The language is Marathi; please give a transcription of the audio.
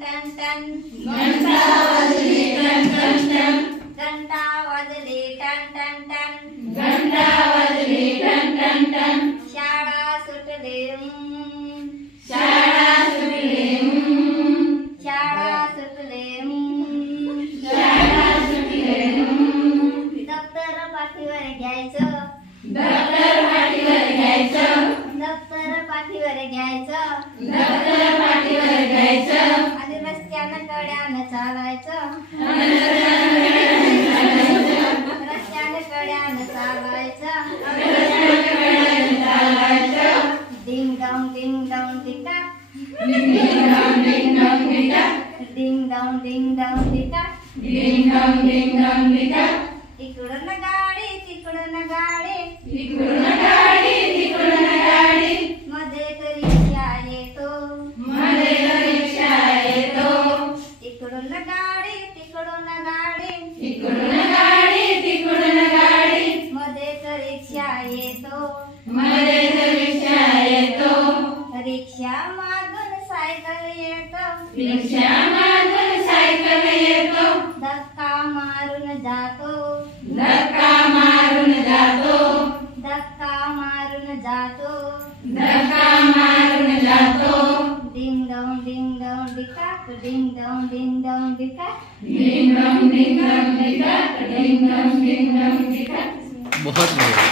टन टन, घंटा वाजली टन टन टन, घंटा वाजली टन टन टन, घंटा वाजली टन टन टन, शाळा सुटली शाळा सुटली शाळा सुटली शाळा सुटली दप्तर पाठीवर घ्यायचं, दप्तर पाठीवर घ्यायचं, दप्तर पाठीवर घ्यायचं, दप्तर पाठीवर घ्यायचं, आणि रस्त्यानं कड्यानं चालायचं, रस्त्यानं कड्यानं चालायचं, डिंग डॉंग टिका, डिंग डॉंग टिका, डिंग डॉंग टिका, डिंग डॉंग टिका, इकडून गाडी तिकडून गाडी, इकडून गाडी तिकडून गाडी, मध्ये रिक्षा येतो, मध्ये रिक्षा येतो, इकडून गाडी तिकडून गाडी, इकडून गाडी तिकडून गाडी, मध्ये रिक्षा येतो, मध्ये रिक्षा येतो, रिक्षा मागून सायकल येतो, रिक्षा मागून सायकल येतो, धक्का मारून जातो, धक्का मारून जातो, धक्का मारून जातो, धक्का मारून जातो, डिंग डॉंग डिका, डिंग डॉंग डिका, डिंग डॉंग टिका, डिंग डॉंग टिका. बहुत बढ़िया।